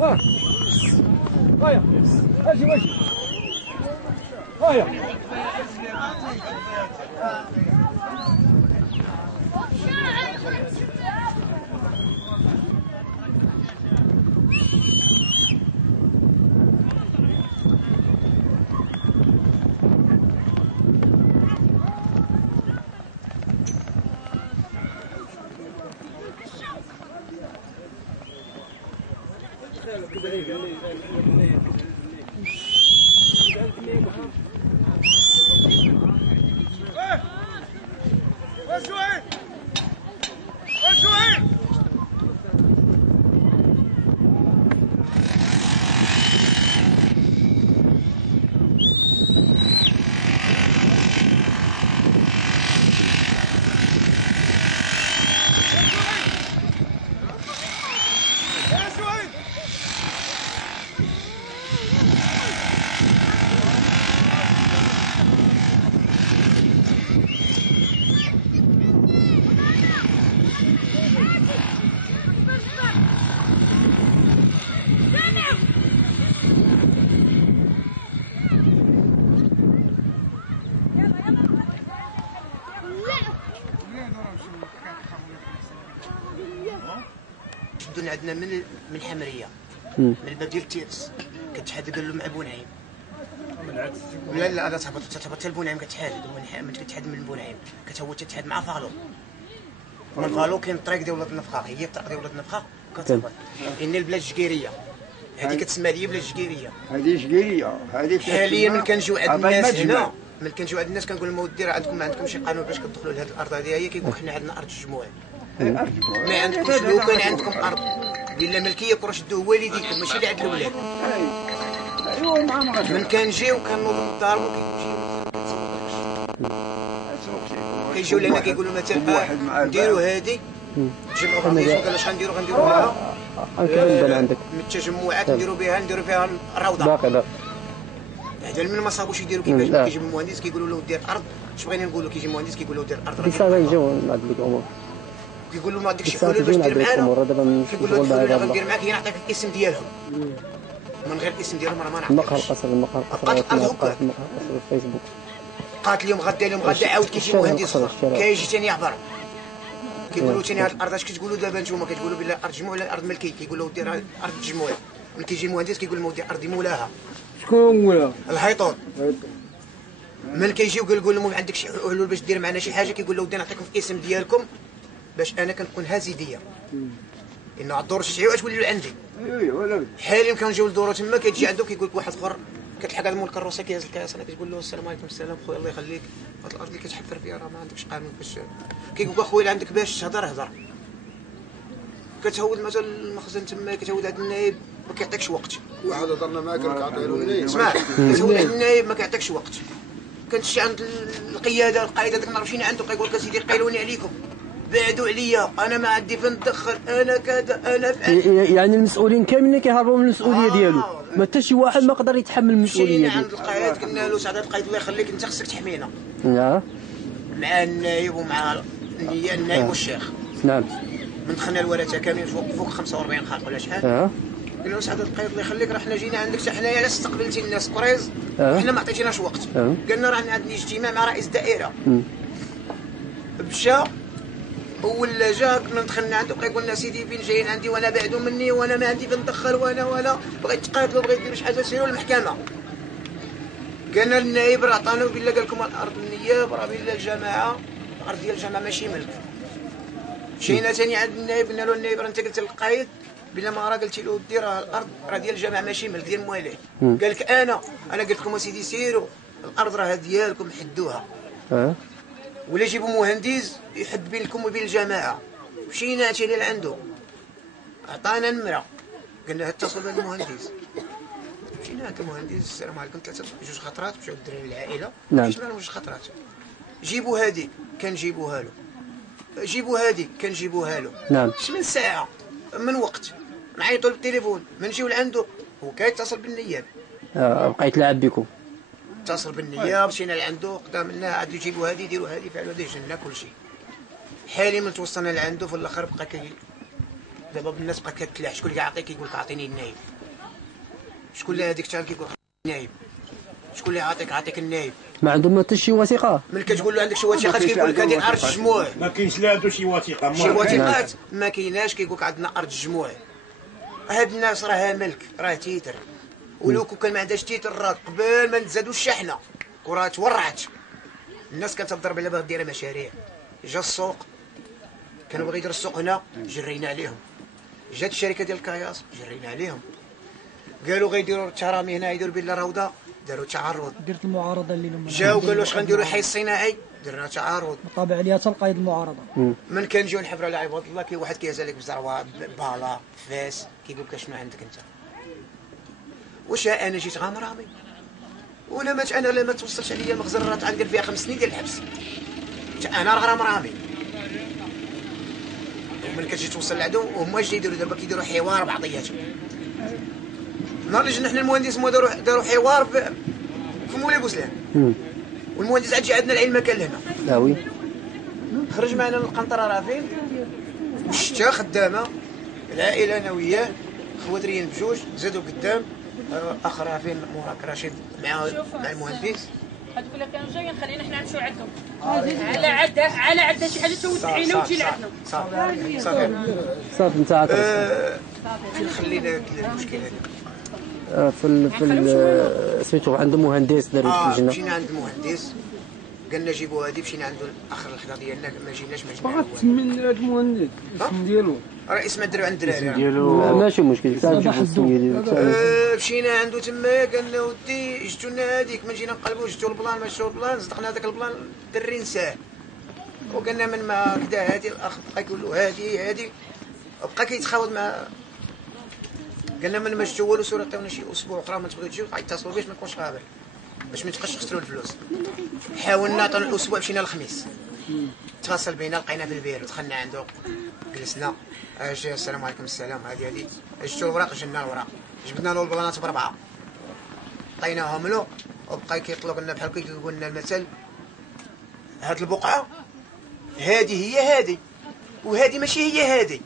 هيا اجي واجي هيا شدونا عندنا من حمريه من الباب ديال التيرس كتحاد قال له مع بونعيم لا لا تهبط حتى لبونعيم كتحاد من بونعيم كتهوت تتحاد مع فالو من فالو كاين الطريق ديال ولاد النفخه هي الطريق ديال ولاد النفخه كتهبط ان البلاد الجكيريه هذه كتسمى لي بلاد الجكيريه هذه جكيريه هذه حاليا من كنجيو عند الناس هنا من كنجيو عند الناس كنقول لهم اودي راه ما عندكم شي قانون باش كتدخلوا لهذه الارض هذه هي كيقول حنا عندنا ارض الجموع ما عندكمش لو كان عندكم ارض بلا ملكيه كره شدوه والديكم ماشي اللي عند الولاد من كنجيو كنوضوا للدار كيجيو لنا كيقولوا مثلا نديروا هذه تجمعوا بعضياتهم قالوا اش غنديروا بها عندك من التجمعات نديروا بها الروضه باقي هذا من ما صابوش يديروا كيفاش كيجي المهندس كيقولوا له دير الارض اش بغينا نقولوا كيجي المهندس كيقول له دير الارض كيفاش غنجيو مع ديك الامور كيقول له ما عندكش شي حلول باش دير معانا كيقول له الحلول اللي غندير معاك هي نعطيك الاسم ديالهم من غير الاسم ديالهم راه ما نعرفش المقهى القصر في الفيسبوك قالت اليوم غدا اليوم غدا عاود كيجي مهندس كيجي ثاني يعبر كيقولوا ثاني هاد الارض اش كتقولوا دابا نتوما كتقولوا بلا ارض جموع ولا ارض ملكي كيقول له دير ارض الجموع ملي كيجي مهندس كيقول له دير ارض مولاها شكون مولاها الهيطون ملي كيجيو كيقول لهم ما عندكش حلول باش دير معنا شي حاجه كيقول له ودي نعطيكم الاسم ديالكم باش انا كنكون هزيديه ان الدور تشعيو توليو عندي حاليا كنجيو للدور تما كتجي عنده كيقول لك واحد اخر كتلحق هذا مول الكروسه كيهز الكاس انا كتقول له السلام عليكم السلام خويا الله يخليك هاد الارض اللي كتحفر فيها راه ما عندكش قانون باش كيقول اخويا اللي عندك باش تهضر كتهود مثلا المخزن تما كتهود عند النايب ما كيعطيكش وقت واحد هضرنا معاك كنعطيه له منين اسمع كتهود عند النايب ما كيعطيكش وقت كنتمشي عند القياده القائد هذاك نعرف شنو عنده كيقول لك سيدي قيلوني عليكم بعدوا عليا انا ما عندي فين ندخل انا كذا انا فعل يعني المسؤولين كاملين كيهربوا من المسؤوليه ديالو ما حتى شي واحد ما قدر يتحمل المسؤوليه ديالو عند القائد قلنا له سعاده القائد الله يخليك انت خصك تحمينا نعم مع النايب ومع النايب والشيخ نعم من دخلنا الورثه كاملين فوق 45 خلق ولا شحال قلنا له سعاده القائد الله يخليك راه حنا جينا عندك حتى حنايا على استقبلتي الناس قريز حنا ما عطيتيناش وقت قلنا راه عندنا اجتماع مع رئيس الدائره مشى ولا جا كنا دخلنا عنده كيقول لنا سيدي فين جايين عندي وانا بعدوا مني وانا ما عندي فين ندخل وانا بغيت تقاتلوا بغيت ديروا شي حاجه سيروا للمحكمه قالنا النائب راه عطانا بلا قال لكم الارض النياب راه بلا الجماعه الارض ديال الجماعه ماشي ملك مشينا ثاني عند النائب قلنا له النائب راه انت قلت للقايد بلا ما راه قلتي له دير الارض راه ديال الجماعه ماشي ملك ديال مواليه قال لك انا قلت لكم اسيدي سيروا الارض راه ديالكم حدوها ولا جيبوا مهندس يحد بينكم وبين الجماعه مشينا ثاني لعنده عطانا النمره قلنا اتصل بالمهندس مشينا عند المهندس السلام عليكم جوج خطرات مشاو الدراري العائله فاش مالهم جوج خطرات جيبوا هذيك كنجيبوها له جيبوا هذيك كنجيبوها له نعم من ساعه من وقت نعيطوا بالتليفون ما نجيو لعنده هو كيتصل بالنياب بقى يتلاعب بكم اتصل بالنياب مشينا لعنده قدام لنا عاد يجيبوا هذه يديروا هذه يفعلوا هذه جنة كل شيء حاليا من توصلنا لعنده في الاخر دابا الناس بقات كتلاح، شكون اللي كيعطيك كيقول لك اعطيني النايب، شكون اللي هذيك حتى كيقول لك النايب، شكون اللي عاطيك النايب. ما عندهم حتى شي وثيقه. ملي كتقول له عندك شي وثيقات كيقول لك هذه ارض الجموع. ما كاينش لا عندو شي وثيقه. شي وثيقات ما كايناش، كيقول لك عندنا ارض الجموع. هاد الناس راها ملك، راه تيتر، ولو كان ما عندهاش تيتر راه قبل ما نتزادوا الشحنه وراه تورعت. الناس كانت تضرب على باغا دير مشاريع. جا السوق كانوا باغي يديروا السوق هنا، جرينا عليهم. جات الشركه ديال الكاياس، جرينا عليهم. قالوا غيديروا الترامي هنا يديروا بلا روضه، داروا تعرض. درت المعارضه اللي لهم جاو قالوا واش غنديروا الحي الصناعي، درنا تعارض. طابع عليها حتى القايد المعارضه. من كنجيو نحفروا على عباد الله كي واحد كيهز عليك بزروه بالا فاس، كيقول لك شنو عندك انت؟ واش انا جيت غامرامي ولا مات انا لا ما توصلش عليا المخزن، راه غندير فيها 5 سنين ديال الحبس. انا راه غامرامي. ومن كتجي توصل لعدو وهما اش يديروا دابا؟ كيديروا حوار بعضياتهم. نهار اللي جينا حنا المهندس هما داروا حوار في مولاي بوسلام. والمهندس عاد جا عندنا العين ما كان لهنا. وي. خرج معنا للقنطره راه فين؟ والشتا خدامه، العائله انا وياه، خواتريين بجوج، زادوا قدام، اخ راه فين موراك رشيد مع المهندس. هذوك اللي كانوا جايين خلينا حنا نمشيو عندهم. على عندها شي حاجه توسعينا وتجي لعندنا. صافي صافي انت عاطل. فين خلينا المشكل هذا؟ في سميتو عندهم مهندس داروا في اللجنه. مشينا عند المهندس قالنا جيبوا هذه، مشينا عنده الاخر الحدا ديالنا ما جيناش بغات تسمي هذا المهندس الاسم ديالو، راه اسمها دروا عند الدراري ديالو ماشي مشكل، تعال نشوفوا السميه ديالو. مشينا عنده تما قالنا ودي جبتوا لنا هذيك، من جينا نقلبوا جبتوا البلان، ما شفتوا البلان، صدقنا هذاك البلان الدري نساه. وقالنا من ما كدا هذه الاخ بقى يقول له هذه بقى كيتخاوض مع. قالنا من ما جبتوا والو سوره عطيونا شي اسبوع اخرى ما تبغيو تجيو غيتصلوا بيش ما نكونش غابر باش ما تبقاش تخسروا الفلوس. حاولنا عطونا الاسبوع، مشينا الخميس اتصل بينا لقينا في البير، دخلنا عنده جلسنا. اجي السلام عليكم. السلام. هذه جبتوا الوراق، جبنا الوراق، جبنا له البلانات ب4 عطيناهم له، وبقى كيطلب لنا بحال كيقول لنا المثل هاد البقعه هذه هي هذه وهذه ماشي هي هذه.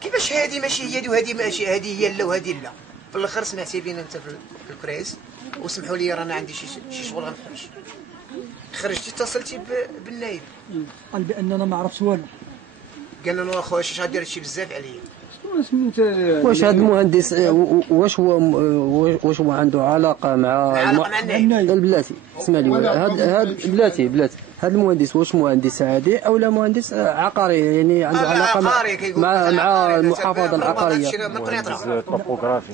كيفاش هذه ماشي هي هذه وهذه ماشي هذه هي لا وهذه لا؟ في الاخر سمعتي بينا انت في الكريس وسمحوا لي رانا عندي شي شغل غنخرج. خرجتي اتصلتي بالنايب قال باننا ما عرفتش والو. قالنا له اخويا اش غدير هادشي بزاف عليا. واش هذا المهندس واش هو عنده علاقه مع البلاتي؟ اسمع لي، هاد بلاتي هذا المهندس واش مهندس عادي او لا مهندس عقاري؟ يعني عنده علاقه مع المحافظه العقاريه. من قنيطره.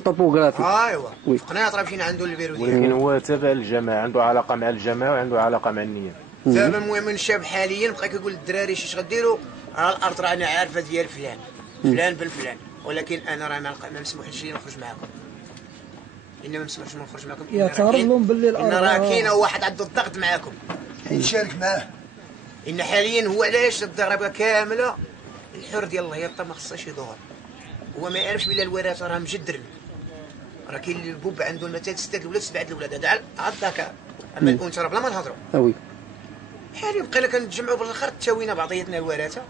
طوبوغرافي. ايوا قنيطره مشينا عنده البيرو ديالو. ولكن هو تابع للجماعه، عنده علاقه مع الجماعه وعنده علاقه مع النيابه. دابا المهم الشاب حاليا بقى كيقول للدراري اش غديروا، راه الارض راه انا عارفه ديال فلان بن فلان، ولكن انا راه ما مسموحليش لي نخرج معكم. إن ما مسموحش نخرج معكم. يعترض لهم باللي الارض راه كاينه واحد عنده الضغط معاكم يشارك معاه. ان حاليا هو علاش الضربه كامله الحر ديال الهيطه ما خصهاش يدور. هو ما يعرفش بلا الوراثه راه مجدرن، راه كاين البوب عنده مثلا 6 الاولاد 7 الاولاد، هذا عاد اما يكون ترى بلا ما نهضروا. وي. حاليا بقينا كنتجمعوا بالاخر تساوينا بعضياتنا الوراثه،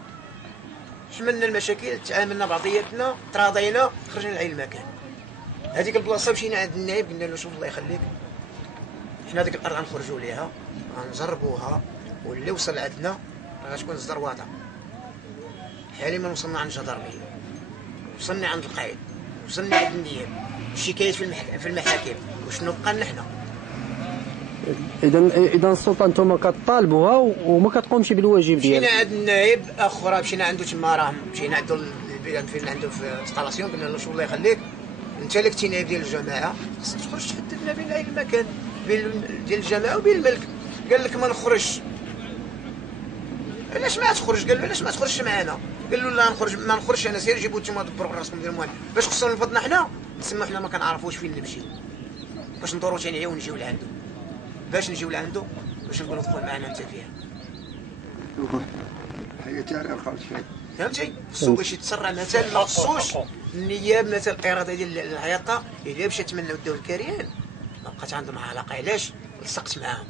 حملنا المشاكل، تعاملنا بعضياتنا، تراضينا، خرجنا لعين المكان. هذيك البلاصه مشينا عند النائب قلنا له شوف الله يخليك حنا هذيك الارض غنخرجوا ليها غنجربوها، واللي وصل عندنا راه غتكون الزرواطه. حاليا ما وصلنا عند الجدرميه، وصلنا عند القايد، وصلنا عند النياب، الشكايات في المحاكم، واش نبقى نحن؟ اذا السلطه انتم كطالبوها وما كتقومش بالواجب ديالها. مشينا عند النائب اخرى، مشينا عنده تما راه مشينا عنده فين عنده في الانستالاسيون، قلنا له شوف الله يخليك انت اللي كنتي نائب ديال الجماعه خصك تخرج تحددنا بين اي المكان ديال الجماعه وبين الملك. قال لك ما نخرجش. علاش ما تخرج؟ قال له علاش ما تخرجش معنا؟ قال له لا نخرج ما نخرجش انا، سير جيبوا نتوما دبروا راسكم ديروا المهم باش خصنا نفضنا حنا نسمى حنا ما كنعرفوش فين نمشي، باش ندورو تاني ونجيو لعندو، باش نجيو لعندو باش نقولوا دخل معنا انت فيها. هي تاع القرض شي فهمتي؟ خصو باش يتسرع مثلا ما خصوش النياب مثلا الاراده ديال العياطه الا مشات من وداو الكريان ما بقات عندهم علاقه. علاش؟ لصقت معاهم.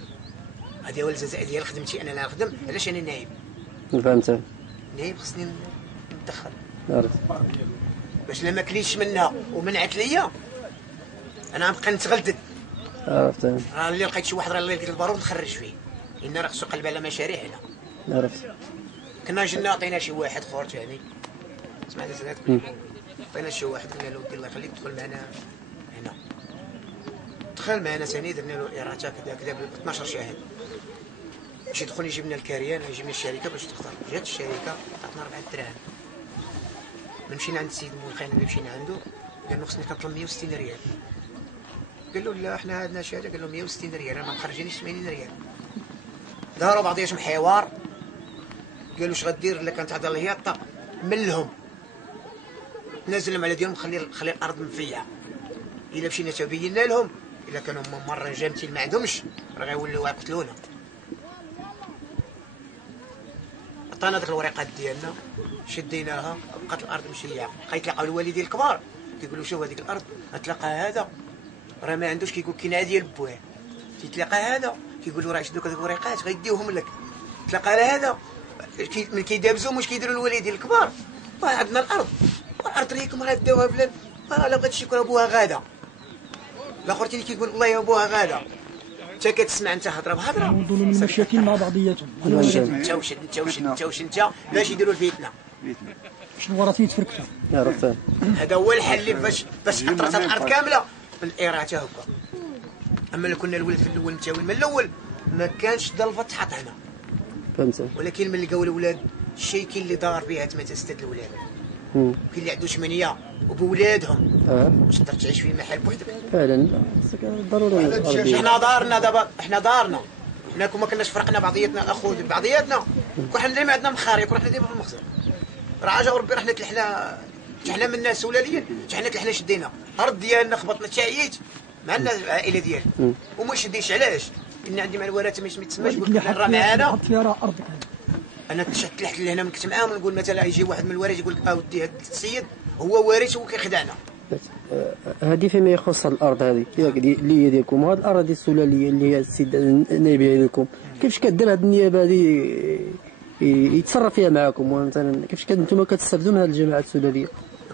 هذه هو الجزاء ديال خدمتي انا، لا نخدم علاش انا نايب. فهمت. نايب خصني ندخل باش لما كليتش منها ومنعت ليا انا غنبقى نتغلدد. عرفت. راه اللي لقيت شي واحد راه اللي لقيت البارود نخرج فيه، لان راه خصو يقلب على مشاريع هنا. عرفت. كنا جينا عطينا شي واحد خرج يعني سمعنا زاد عطينا شي واحد قلنا له ودي الله يخليك دخل معنا هنا. دخل معنا ثاني درنا له الاراتا كذا كذا ب 12 شاهد باش يدخل يجيب لنا الكاريان يجيب لنا الشركه باش تختار. جات الشركه عطاتنا 4 دراهم. مشينا عند السيد الملقين اللي مشينا عنده قال له خصني كنطلب 160 ريال. قال له لا حنا عندنا شهاده. قال له 160 ريال انا ما مخرجينيش 80 ريال. داروا بعضياتهم حوار قالوا اش غدير الا كانت هذا الهياطه ملهم نازل على ديالهم خلي الارض منفيعه. الا مشينا تبينا لهم الا كانوا مره جامتين ما عندهمش راه غيوليو يقتلونا. عطانا ديك الوريقات ديالنا شديناها بقات الارض مشيعه. كيتلاقاو الوالدين الكبار كيقولوا شوف هذيك الارض غتلاقى هذا راه ما عندوش كيقول كاين ديال بواه. تيتلاقى هذا كيقولوا راه شدوك هذوك الوريقات غيديوهم لك. تلاقى على هذا من كيدابزوا واش كيديروا الوالدين الكبار عندنا الارض والارض ليكم غاديوها بلاد لا بغات شي كره بوها غادا. الاخر تاني كيقول والله يا بوها غادا. انت كتسمع انت هضره بهضره يوضوا من المشاكل مع بعضياتهم. انت وش انت باش يديروا الفتنه. شنو راه تيتفركتوا. عرفت. هذا هو الحل اللي باش تحطرت الارض كامله بالاراته هكا. اما اللي كنا الولد في الاول نتاوي من الاول ما كانش ضلفه تحط هنا. فهمت. ولكن ملي لقاو الاولاد الشيء كاين اللي دار بها تما تستد الاولاد. كاين اللي عنده 8 وبولادهم. واش تقدر تعيش في محل بوحدك؟ فعلا ضروري. حنا دارنا دابا حنا دارنا. حنا كون ما كناش فرقنا بعضياتنا اخو بعضياتنا كون حنا اللي ما عندنا مخاري كون حنا ديما في المخزن. راه جا وربي راه حنا تلحنا من الناس سلاليا حنا تلحنا شدينا الارض ديالنا خبطنا تعييت مع العائله ديالي وما شديش. علاش؟ لان عندي مع الورثه ما يتسماش يقول لك راه معانا. فيها ارضك. انا تلحت لهنا من كنت معاهم نقول مثلا يجي واحد من الوارث يقول لك اودي هذا السيد هو وارث هو كيخدعنا. هذه فيما يخص الارض هذه اللي هي ديالكم. هذه الارض السلاليه اللي هي السيد النائب ديالكم كيفاش كدير هذه النيابه هذه يتصرف فيها معكم مثلا كيفاش نتوما كتستافدوا من هذه الجماعات السلاليه؟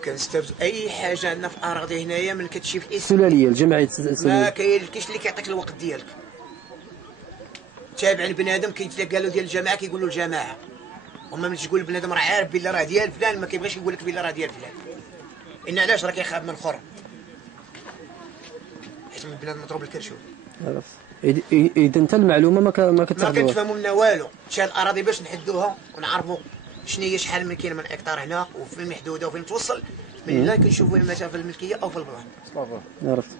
كنستافدوا اي حاجه عندنا في اراضي هنايا من كتمشي في الاسم السلاليه الجمعيه السلاليه ما كاينش اللي كيعطيك الوقت ديالك. تابع البنادم كيتلقى له ديال الجماعه كيقولوا الجماعه. وما ملي تقول البنادم راه عارف بلي راه ديال فلان ما كيبغيش يقول لك بلي راه ديال فلان. ان علاش راه كيخاف من الاخر حيت من البنادم مضروب الكرشول. اذا انت المعلومه ما كتفهموها. ما كنتفهموا منا والو. شي الاراضي باش نحدوها ونعرفوا شنو هي شحال من كاين من اكثار هنا وفين محدوده وفين توصل. من هنا كنشوفوا المسافه الملكيه او في البلان. عرفت.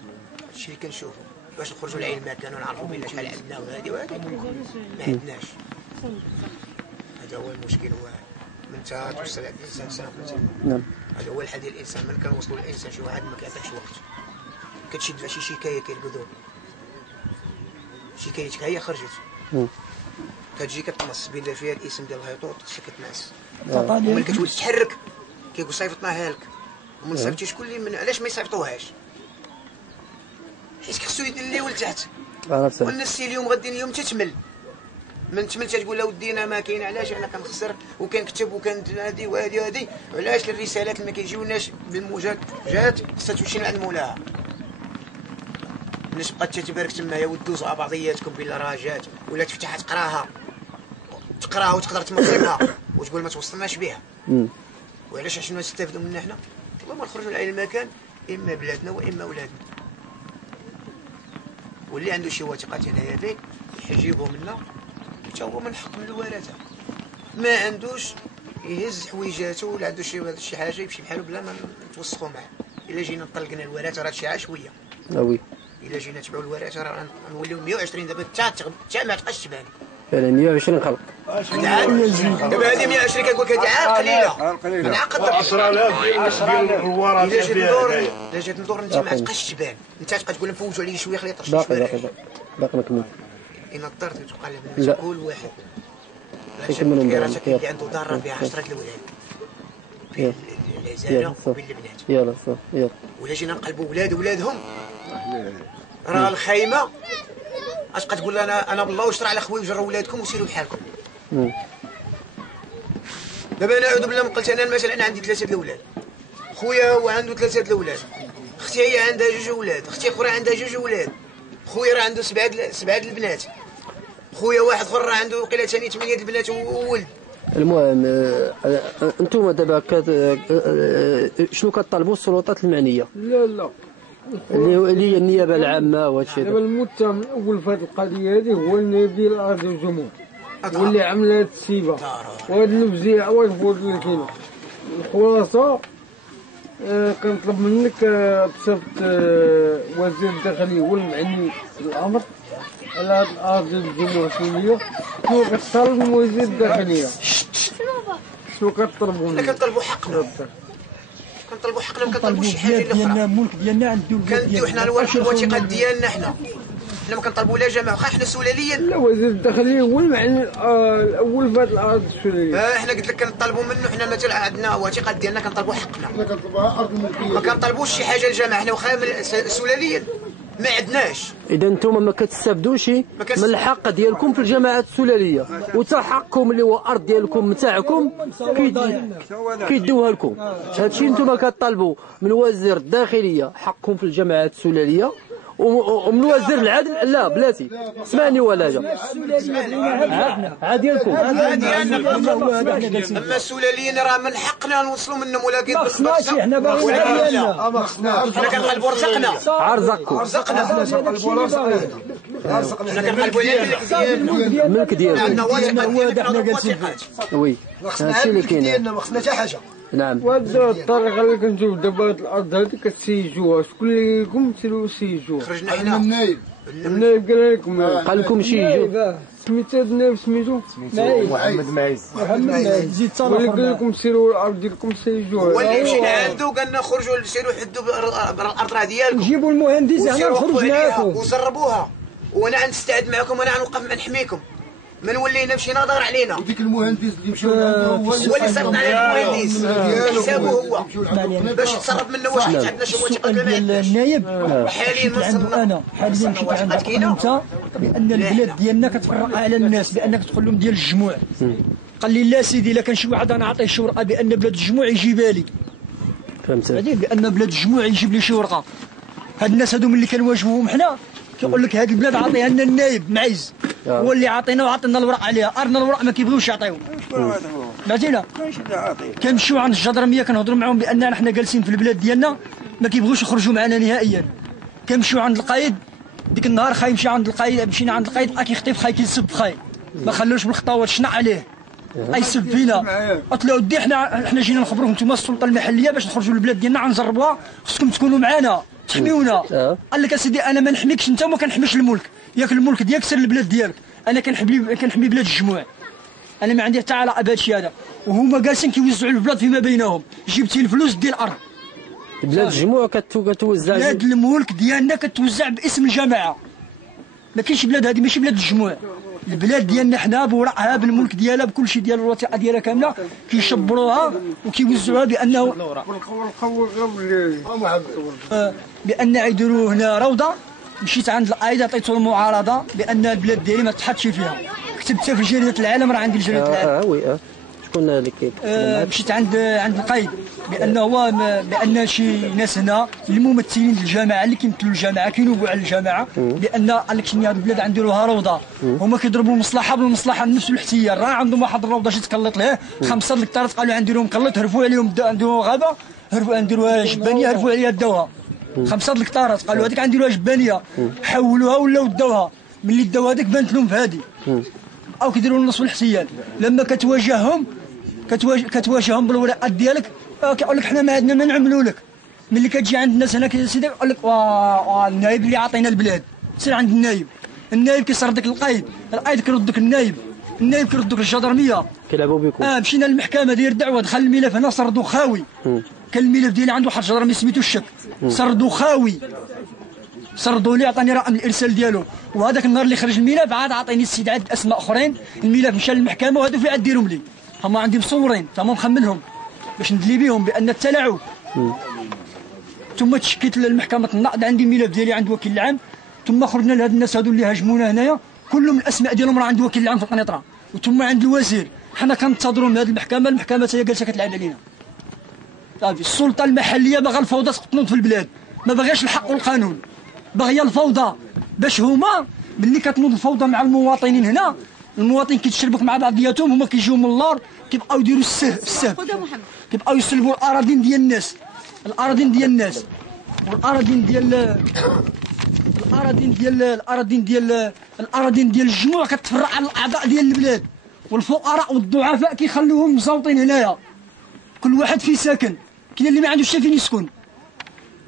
هادشي اللي كنشوفوا باش نخرجوا لعين المكان ونعرفوا بلي شحال عندنا وهذه وهذه ما عندناش. هذا هو المشكل. هو من توصل عند الانسان سنه. نعم. هذا هو الحل ديال الانسان. من كنوصلوا للانسان شي واحد ما كيعطيكش وقت. كتشد فيها شي شكايه كيرقدوا شكايتك هي خرجت. كتجي كتنص بلا فيها الاسم ديال الهيطوط خصك تنعس. وملي كتولي تحرك كيقول صيفطناها لك. وما صيفطتيش شكون اللي من علاش ما يصيفطوهاش؟ حيت خصو يدير اللي ولتحت. والناس اليوم غاديين اليوم تتمل. من تمل تقول لا ودينا ما كاين. علاش انا كنخسر وكنكتب وكنت هادي وهادي وهادي. علاش الرسالات اللي ما كيجيوناش بالموجات جات خصها تمشي لعند مولاها. الناس بقات تتبارك تمايا ودوزوا على بعضياتكم بلا راه جات ولا تفتح تقراها وتقدر تمرسمها وتقول ما توصلناش بها. وعلاش شنو نستافدوا منها حنا؟ والله ما نخرجوا لأي المكان اما بلادنا واما ولادنا. واللي عنده شي وثيقات هنايا فيه يحجبوا منا حتى هو من حق من الورثه. ما عندوش يهز حويجاته ولا عنده شي حاجه يمشي بحالو بلا ما نتوسخوا معاه. الا جينا طلقنا الورثه راه هادشي عشويه. وي. الا جينا تبعوا الورثه راه غنوليو 120 دابا حتى ما تبقاش تبان. فعلا 120 خلق. دابا هذه 120 كنقول لك هذه عاد قليله. نعقد 10000 ديال الورثه. الا جات ندور انت ما تبقاش تبان. انت تبقى تقول نفوتوا عليه شويه خليه يطرش. باقي مكمل. ان اضطرت تبقى لها كل واحد. راسك اللي عنده دار راه فيها 10 الولاد. فيه العزاله وبين البنات. يلا صافي يلا. ولا جينا نقلبوا ولادهم راه الخيمه اش كتقول انا بالله وشرع على خويا وجروا ولادكم وسيروا بحالكم. دابا نعود بلا ما قلت انا مثلا انا عندي 3 الاولاد، خويا هو عنده 3 الاولاد، اختي هي عندها 2 اولاد، اختي اخرى عندها 2 اولاد، خويا راه عنده 7 البنات، خويا واحد اخر راه عنده وقيله ثاني 8 البنات وولد. المهم انتم دابا شنو كطالبوا السلطات المعنيه؟ لا اللي هي النيابه العامه وهذا الشيء. دابا المتهم الاول في هذه القضيه هذه هو النائب ديال الارض والجمهور، واللي عمل هاد السيبه وهاد النفزيه والفوز اللي كاينه. الخلاصه كنطلب منك بصفه وزير الداخليه هو المعني الامر على هاد الارض والجمهور السوريه. شنو كطالب من وزير الداخليه؟ شنو كطلبوا؟ حنا كنطلبوا حقنا، كنطلبوا حقنا، ما كنطلبوش شي حاجه اللي ديالنا اخرى. الملك ديالنا نديو كنديو حنا الوثيقات ديالنا، حنا ما كنطلبوا لا جماعه، واخا حنا سلاليا. لا وزير الداخليه هو المعني الاول في هاد الارض السوريه. حنا قلت لك كنطلبوا منه، حنا مثلا عندنا وثيقات ديالنا كنطلبوا حقنا، حنا كنطلبوها ارض الملكيه، ما كنطلبوش شي حاجه للجماعه، حنا واخا سلاليا ما عندناش. اذا انتم ما كتستافدوش من الحق ديالكم في الجماعات السلاليه، وتا حقكم اللي هو الارض ديالكم نتاعكم كيدوها لكم. هادشي انتم كطالبوا من وزير الداخليه حقكم في الجماعات السلاليه، ومن وزير العدل لا بلاتي اسمعني ولا جا عاد ديالكم. اما السلاليين راه من حقنا نوصلوا منهم، ولكن ماشي حنا باغيين حنا كنقلبوا رزقنا، عرزقكم حنا كنقلبوا على الملك ديالكم. عندنا وثيقات، حنا جالسين وي هادشي اللي كاين. ما خصنا حتى حاجه. نعم. وهاد الطريقه اللي كنشوف دابا هاد الارض هادي كتسيجوها، شكون اللي لكم تسيروا سيجوها؟ خرجنا حنا النايب قال لكم قال لكم شي يجوا سميتو هاد النائب سميتو محمد معيز. زيد صالح واللي قال لكم سيروا الارض ديالكم سيجوها. واللي مشينا عنده قالنا خرجوا سيروا حدوا الارض راه ديالكم، جيبوا المهندس هنا وسيروا نخرج وقفوا عليها معاكم. وجربوها، وانا غنستعد معكم وانا غنوقف نحميكم، من ولينا مشينا دار علينا. وديك المهندس اللي مشاو عنده هو اللي صرفنا على المهندس حسابه هو باش تصرف منه واش حيت عندنا شي وثيقه السؤال ديال النايب حاليا مشيت عنده انا حاليا مشيت عندك انت بان البلاد ديالنا كتفرق على الناس بانك تقول لهم ديال الجموع. قال لي لا سيدي الا كان شي واحد انا نعطيه شي ورقه بان بلاد الجموع يجيبها لي، فهمت بان بلاد الجموع يجيب لي شي ورقه. هاد الناس هادو ملي كنواجهوهم حنا كيقول لك هاد البلاد عطيها لنا النايب معيز هو اللي عاطينا وعطينا الورق عليها، ارنا الورق ما كيبغيوش يعطيو. فهمتينا؟ كنمشيو عند الجدرميه كنهضروا معاهم باننا حنا جالسين في البلاد ديالنا ما كيبغيوش يخرجوا معنا نهائيا. كنمشيو عند القايد ديك النهار خاي مشي عند القايد، مشينا عند القايد كيخطيف خاي كيسب خاي ما خلوش بالخطاوات شنع عليه يسب فينا. قلت له ودي حنا جينا نخبروكم نتوما السلطه المحليه باش نخرجوا للبلاد ديالنا غنجربوها، خصكم تكونوا معنا تحميونا. قال لك اسيدي انا ما نحميكش انت وما كنحميش الملك، ياك الملك ديالك سير البلاد ديالك، انا كنحمي بلاد الجموع، انا ما عندي حتى علاقه بهذا الشيء هذا. وهما جالسين كيوزعوا البلاد فيما بينهم، جبتي الفلوس ديال الارض. بلاد الجموع كتوزع، بلاد الملك ديالنا كتوزع باسم الجماعه، ما كاينش بلاد هذه ماشي بلاد الجموع. البلاد ديالنا حنا بورقها بالملك ديالها بكل شيء ديال الوثيقه ديالها كامله كيشبروها وكيوزعوها بانه بان يديروا هنا روضه. مشيت عند القايد عطيته المعارضه بان البلاد ديالي ما تحطش فيها، كتبتها في جريده العالم، راه عندي جريده العالم. شكون اللي مشيت عند القايد بان شي ناس هنا الممثلين للجماعه اللي كيمثلوا الجماعه كينوبوا على الجماعه بان قال لك شنو هاد البلاد غنديروها روضه، هما كيضربوا المصلحه بالمصلحه نفس الاحتيال. راه عندهم واحد الروضه شي تكلط ليه 5 الكتارات قالوا غنديروهم مكلط، هرفوا عليهم عندهم غابه، هرفوا نديروها جبانيه، هرفوا عليها داوها 5 الكتارات قالوا هذيك غنديروها جبانيه، حولوها ولاو داوها. ملي داو هذيك بانت لهم في هذه او كيديروا النص والاحتيال. لما كتواجههم بالورقات ديالك كيقول لك حنا ما عندنا ما نعملوا لك. ملي كتجي عند الناس هنا سيدي يقول لك النايب اللي عطينا البلاد، سير عند النايب كيسردك القايد كيردك النايب كيردك الجدرميه كيلعبوا بكم. مشينا للمحكمه داير دعوه، دخل الملف هنا سردو خاوي. كان الملف ديالي عنده واحد الجدرمي سميتو الشك، سردو خاوي، سردوا لي عطاني رقم الارسال ديالو. وهذاك النهار اللي خرج الملف عاد عطيني السيد عدد اسماء اخرين، الملف مشى للمحكمه وهادو في عاد ديرهم لي، هما عندي مصورين تما مخمنهم باش ندلي بهم بان التلاعب. ثم تشكيت للمحكمه النقد، عندي الملف ديالي عند وكيل العام، ثم خرجنا لهاد الناس هادو اللي هاجمونا هنايا كلهم الاسماء ديالهم راه عند وكيل العام في القنيطره، وثم عند الوزير حنا كنتظروا من هذه المحكمه هي جالسه كتلعب علينا. صافي السلطه المحليه باغا الفوضى تنوض في البلاد، ما باغاش الحق والقانون، باغيه الفوضى، باش هما ملي كتنوض الفوضى مع المواطنين هنا، المواطنين كيتشربوا مع بعضياتهم، هما كيجيو من اللور كيبقاو يديروا السهب كيبقاو يسلبوا الاراضين ديال الناس، الاراضين ديال الجموع كتفرع على الاعضاء ديال البلاد، والفقراء والضعفاء كيخلوهم مزوطين هنايا، كل واحد فيه ساكن، كاين اللي ما عندوش حتى فين يسكن،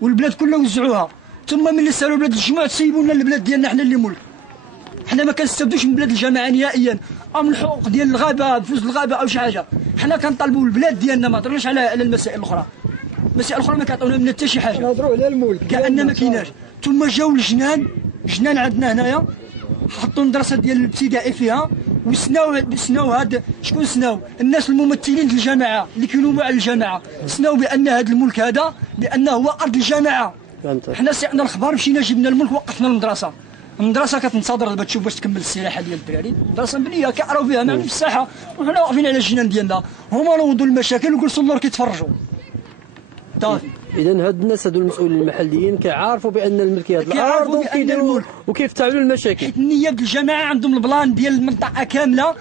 والبلاد كلها وزعوها، ثم ملي سالوا بلاد الجموع تسيبوا لنا البلاد ديالنا حنا اللي ملك. حنا ما كنستافدوش من بلاد الجماعه نهائيا، او من الحقوق ديال الغابه بفلوس الغابه او شي حاجه، حنا كنطالبوا البلاد ديالنا، ما هضرناش على المسائل الاخرى. المسائل الاخرى ما كيعطيونا منها حتى شي حاجه، نهضروا على الملك كأن ما كايناش. ثم جاو الجنان عندنا هنايا، حطوا المدرسه ديال الابتدائي فيها، وسناو هاد شكون سناو؟ الناس الممثلين للجماعه اللي كينوبوا على الجماعه، سناو بان هذا الملك هذا بانه هو ارض الجماعه. حنا سمعنا الخبر مشينا جبنا الملك وقفنا المدرسه كتنتظر دابا تشوف باش تكمل السلاحه ديال الدراري، المدرسه مبنيه كيعراو فيها معنا في الساحه، وحنا واقفين على الجنان ديالنا، هما نوضوا المشاكل وجلسوا اللور كيتفرجوا. صافي اذا هاد الناس هادو المسؤولين المحليين كيعرفوا بان الملكيه هاد الارض وكيديروا وكيفتعلوا المشاكل، حيت النياب الجماعه عندهم البلان ديال المنطقه كامله،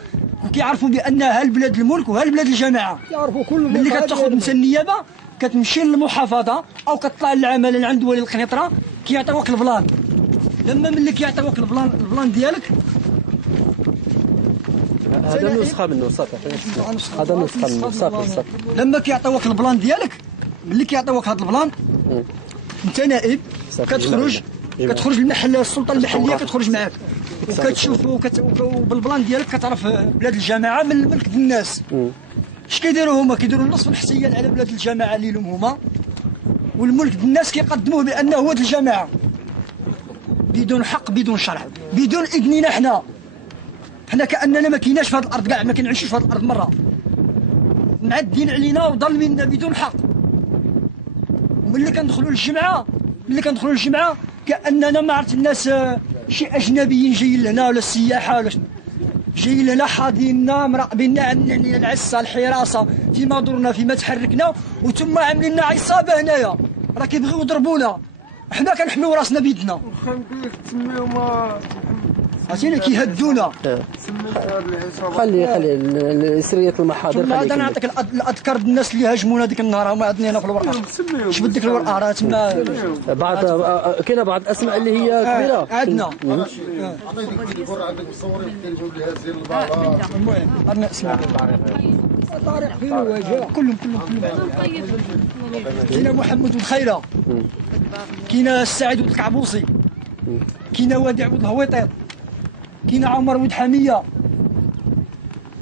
وكيعرفوا بان ها البلاد الملك وها البلاد الجماعه. يعرفوا كل ملي كتاخذ انت النيابه كتمشي للمحافظه او كتطلع للعمل اللي عند ولي القنيطره، كيعطيوك البلان. لما ملي كيعطيوك البلان ديالك، هذا نسخه منه صافي، هذا نسخه منه صافي. لما كيعطيوك البلان ديالك، ملي كيعطيوك هذا البلان انت نائب كتخرج للمحل، السلطه المحليه كتخرج معاك وكتشوف وبالبلان ديالك كتعرف بلاد الجماعه من الملك ديال الناس. اش كيديروا هما؟ كيديروا النصف الاحتيال على بلاد الجماعه اللي لهم هما، والملك ديال الناس كيقدموه بانه هو ديال الجماعه، بدون حق بدون شرع بدون اذننا. حنا كاننا ما كايناش في هذه الارض كاع، ما كنعيشوش في هذه الارض مره، معدين علينا وظالميننا بدون حق. وملي كندخلوا للجمعه كاننا ما عرفت الناس شي اجنبيين جايين لهنا ولا السياحه ولا شنو، جايين لهنا حاضيننا مراقبيننا، عندنا العسه الحراسه فيما درنا فيما تحركنا، وثم عاملين لنا عصابه هنايا راه كيبغيو يضربونا، حنا كنحميو راسنا بيدنا. واخا نقول لك تسميو عرفتيني كيهدونا. خلي سريه المحاضر. ثم هذا نعطيك الاذكار الناس اللي هاجمونا ديك النهار، هما عندنا هنا في الورقه. شوف ديك الورقه راه تما كاينه بعض الاسماء اللي هي كبيره عندنا. عطيتك التليفون عندك مصورين التليفون اللي هازين البابا. المهم عندنا اسماء طارق فين وجا كلهم كاين محمد الخيره، كاين السعيد ولد الكعبوسي، كاين وادع ولد الهويطيط، كاين عمر ولد حميه،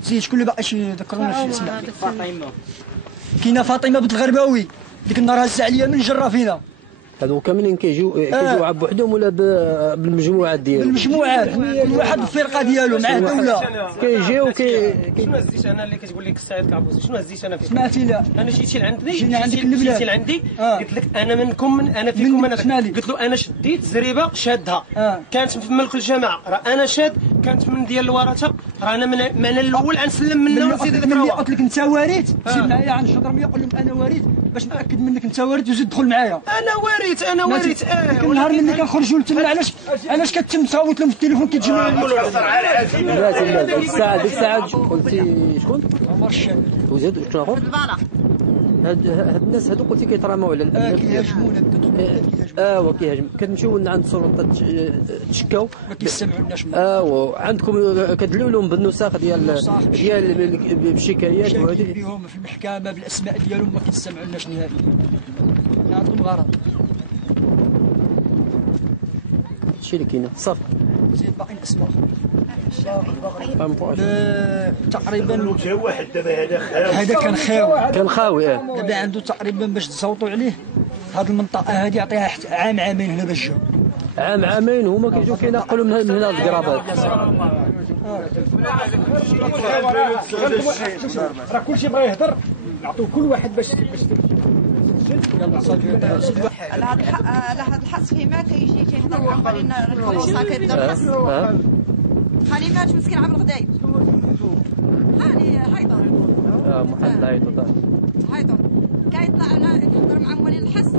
زيد شكون اللي باقي شي ذكرونا شي اسماء. كاين فاطمه بنت الغرباوي، ديك النهار هزه عليا من جرا فينا. هادو كاملين كيجيو عاد بوحدهم ولا بالمجموعات ديالهم؟ بالمجموعات، كل واحد بالفرقه ديالو معاه دوله كيجيو شنو هزيت انا اللي كتقول لك السعيد كعبوسي؟ شنو هزيت انا فيك؟ سمعتي؟ لا انا جيتي لعندي، جينا عندك البلاد، جيتي لعندي قلت لك انا منكم، انا فيكم، انا قلت له انا شديت زريبه شادها كانت في ملك الجماعه، راه انا شاد كانت من ديال الورثه، راه انا من الاول غنسلم منها ونزيد هذاك الروا. قلت لك انت وارث، زيد معايا عند الجدرميه قول لهم انا وارث باش نتاكد منك انت وارث وزيد دخل معايا. انا وارث ديك النهار ملي كنخرجوا لتما علاش كتم تصاوت لهم في التليفون كتجمعوا ديك الساعه قلتي شكون؟ عمر الشامي وزيد شكون اخر؟ هاد الناس هادو قلتي كيتراموا على كيهاجمونا كيهاجم كتمشيو عند السلطه تشكاو ما كيسمعوناش. عندكم كدلوا لهم بالنسخ ديال الشكايات وهذه بهم في المحكمه بالاسماء ديالهم ما كيسمعوناش نهائيا، عندهم غرض. هادشي اللي كاين صافي. زيد باقي الاسماء تقريبا واحد دابا هذا كان خاوي دابا عنده تقريبا باش تصوتوا عليه هذه المنطقه هذه يعطيها عامين هنا باش جاو عامين هما كيجيو كينقلوا من هنا القرابات. راه كلشي بغا يهضر نعطيو كل واحد باش على هذا الحس فيما كيجي كيهضر عن قالنا الفلوس كيبدا الحس خليفات مسكين عبد الغدايب هاني هيدر محل هيدر هيدر كيطلع انا يحضر مع مولين الحس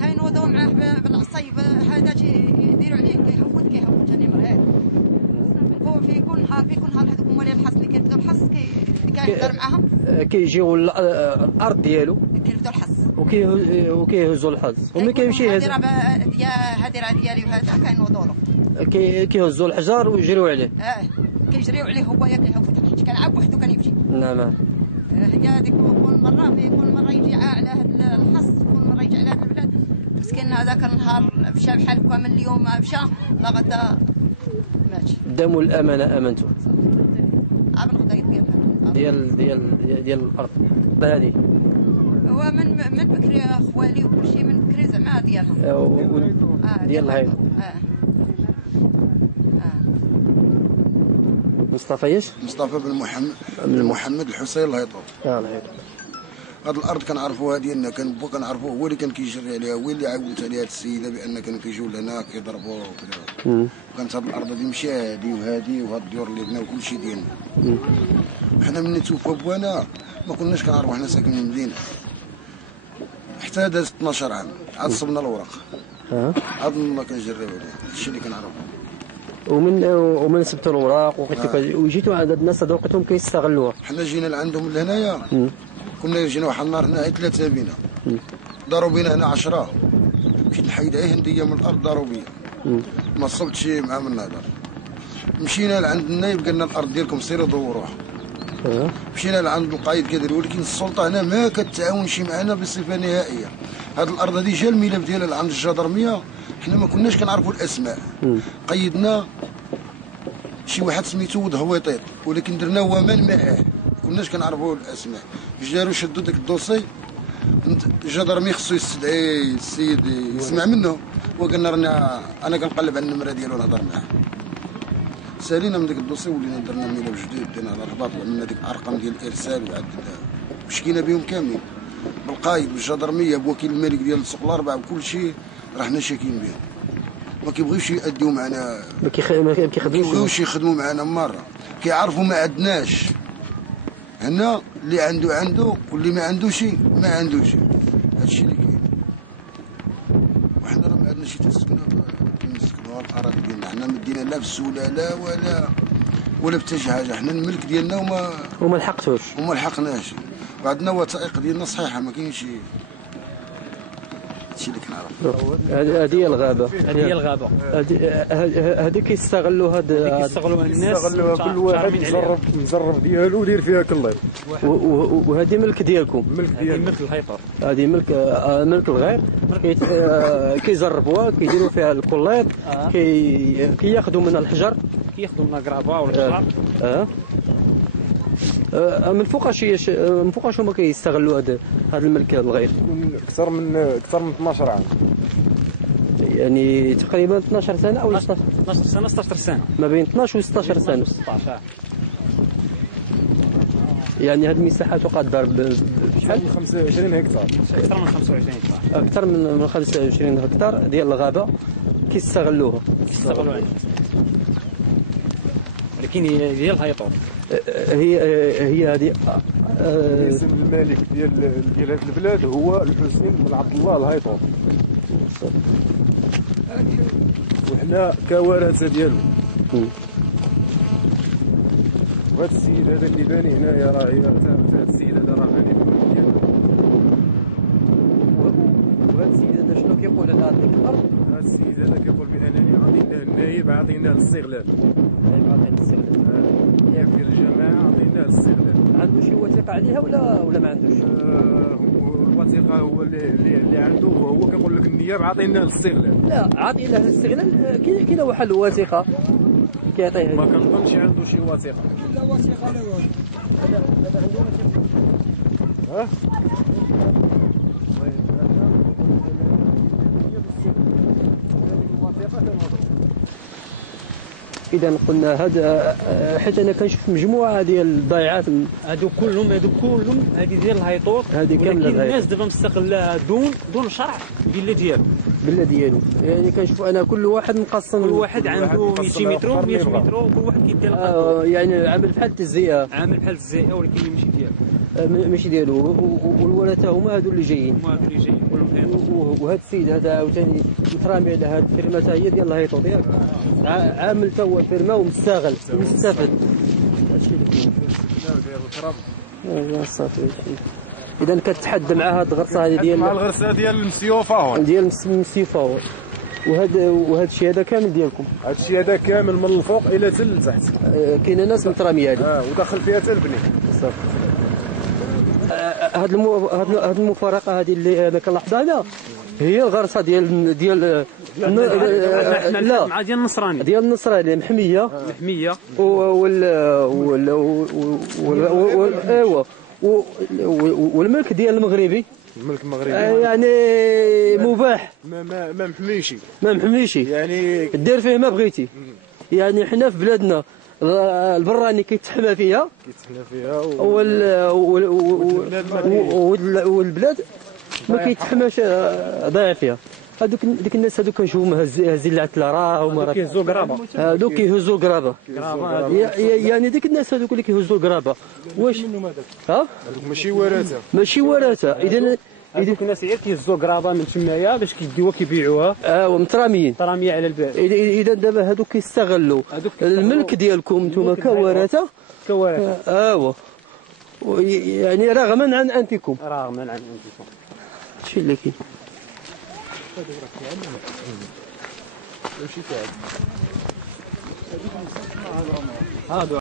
كينوضوا معاه بالعصيب هذا يديروا عليه كيهود ثاني مرات هو في كل نهار هذوك مولين الحس اللي كيبداو الحس كيهضر معاهم كيجيو الارض ديالو كيبداو الحس وكيهزوا الحظ وملي كيمشي هذه راه ديالي وهذا كينوضوا له كيهزوا الحجر ويجريو عليه كيجريو عليه هو كيهود حيت كيلعب وحده كيمشي نعم هي هذيك كل مره يجي على هذا الحص كل مره يجي على هذا البلاد مسكين هذاك النهار مشى بحال هكا من اليوم ما مشى لا غدا ماشي دام الامانه امنته عام الغدا ديال الارض هذه هو من بكري خوالي وكل شيء من بكري زعما ديالها ديال هاي مصطفى مصطفى بن محمد الحسين الهيطوط. الهيطوط. هاد الارض كنعرفوها ديالنا، كان با كنعرفوه هو اللي كان كيجري عليها، هو اللي عاودت عليها هاد السيده بان كانوا كيجيو لهنا كيضربوا وكذا. كانت هاد الارض هادي ماشي هادي وهادي وهاد الديور اللي بناو كلشي ديالنا. حنا ملي توفى بوانا ما كناش كنعرفوا، حنا ساكنين المدينه. حتى دازت 12 عام عاد صبنا الوراق. عاد ما كنجريو عليه، هادشي اللي كنعرفو. ومن سبتوا الوراق وجيتوا عند الناس هذو لقيتهم كيستغلوها. حنا جينا لعندهم لهنايا، كنا جينا واحد النهار هنا 3 بينا، داروا بينا هنا 10، مشيت نحيد هنديه من الارض داروا بيا، ما صبتش مع من نهضر. مشينا لعند النايب قالنا الارض ديالكم سيروا دوروها. مشينا لعند القايد كذا، ولكن السلطه هنا ما كتعاونش معنا بصفه نهائيه. هاد الارض هذه جا الملف ديالها عند الجدرميه، حنا ما كناش كنعرفوا الاسماء. قيدنا شي واحد سميتو ودهويطيط، ولكن درنا ومان معاه، ما كناش كنعرفوا الاسماء. فاش داروا شدوا داك الدوسي، الجدرمي خصو يستدعي السيد يسمع منه، وقلنا رانا انا كنقلب على النمره ديالو نهضر معاه. سالينا من داك الدوسي ولينا درنا ملف جديد، درنا على الرباط وعملنا ديك الارقام ديال الارسال وشكينا بهم كاملين بالقايد بالجدرميه بوكيل الملك ديال السوق الاربعه بكل شيء، راه حنا شاكين بهم. ما كيبغيوش يأديو معنا، ما كيخدموش يخدموا معنا مره، كيعرفوا ما عندناش. هنا اللي عنده واللي ما عندوش ما عندوش. هادشي اللي كاين. وحنا راه ما عندناش نسكنوا الأراضي ديالنا، حنا ما دينا لا بالسلاله ولا بتا شي حاجه. حنا الملك ديالنا وما لحقتوش وما لحقناش، وعندنا وثائق ديالنا صحيحه، ما كاينش هادشي اللي كنعرف. هذه هي الغابه، هذه هي الغابه، هذه كيستغلوا كيستغلوها الناس، كل واحد مزرب ديالو ودير فيها كل. وهذه ملك ديالكم؟ ملك الهيطر، هذه ملك الغير. كيزربوها، كيديروا فيها الكليط، كياخذوا منها الحجر، كياخذوا منها قرابه ولا الحجر. من فوقاش هما كيستغلوا هذا الملك الغير؟ اكثر من 12 عام، يعني تقريبا 12 سنه او 12 سنه 16 سنه، ما بين 12 و 16 سنه. 16. يعني هذه المساحات قادره بشحال؟ 25 هكتار، اكثر من 25 هكتار، اكثر من 25 هكتار ديال الغابه كيستغلوها. ولكن هي ديال الهيطور. هي هذه اسم الملك ديال هذه البلاد هو الحسين بن عبد الله الهيطور، وحنا كورثه ديالو. وهذا السيد هذا اللي باني هنايا راه هذا السيد هذا راه غني ديالو. وهذا السيد هذا شنو كيقول على هذيك الارض؟ هذا السيد هذا كيقول بانني عطيناه النايب، عطيناه الاستغلال. ياك ديال الجماعه عطيناه الاستغلال. عنده شي وثيقه عليها ولا ما عندوش؟ الوثيقه هو اللي عنده، وهو كيقول لك النيابه عطيناه الاستغلال. لا، عطيناه الاستغلال. كاين واحد الوثيقه كيعطيه. ما كنظنش عنده شي وثيقه. لا وثيقه لا والو. هذا عنده وثيقه. إذا قلنا هذا، حيت أنا كنشوف مجموعة ديال الضيعات، هادو كلهم هذه ديال الهيطور، هذه كاملة. ولكن الناس دابا مستغلاها دون شرع. فيلا ديالو. فيلا ديالو، يعني كنشوف انا كل واحد مقسم، كل واحد عنده 200 متر 100 متر، وكل واحد كيدير يعني عامل بحال التزيئه، عامل بحال التزيئه، ولكن ماشي ديالو. ماشي ديالو. والورثه هما هادو اللي جايين، وهذا السيد هذا عاوتاني مترامي على هاد الفيرما حتى هي ديال الهيطوط ياك، عامل حتى هو الفيرما ومستغل ومستفد. هادشي اللي كاين. صافي. اذا كتحدى مع هاد الغرسه هذه ديال، مع الغرسه ديال المسيوفه ديال المسيوفه. وهذا الشيء هذا كامل ديالكم؟ هذا الشيء هذا كامل من الفوق الى حتى لتحت. كاينه ناس متراميه هذه. وداخل فيها حتى البني. صافي. هاد المفارقه هذه اللي انا كنلاحظها هنا هي الغرسه ديال لا مع ديال النصراني، ديال النصراني محميه ايوا والملك ديال المغربي، الملك المغربي يعني مباح، ما محميشي، ما محميشي، يعني دير فيه ما بغيتي. يعني حنا في بلادنا البراني كيتحمى فيها، والبلاد ما كيتحماش ضايع فيها. ديك الناس هذوك كنشوفهم هازين العتله، راهم كيهزوا قرابه، هذوك كيهزوا قرابه. يعني ديك الناس هذوك اللي كيهزوا قرابه واش ها ماشي ورثه، ماشي ورثه. اذا هذوك الناس غير كيهزوا قرابه من تمايا باش كيديوها كيبيعوها، ومتراميين متراميه على الباب. اذا دابا هذوك كيستغلوا الملك ديالكم نتوما كورثه. ايوا يعني رغما عن انفسكم، رغما عن انفسكم. هادشي اللي كاين. هادو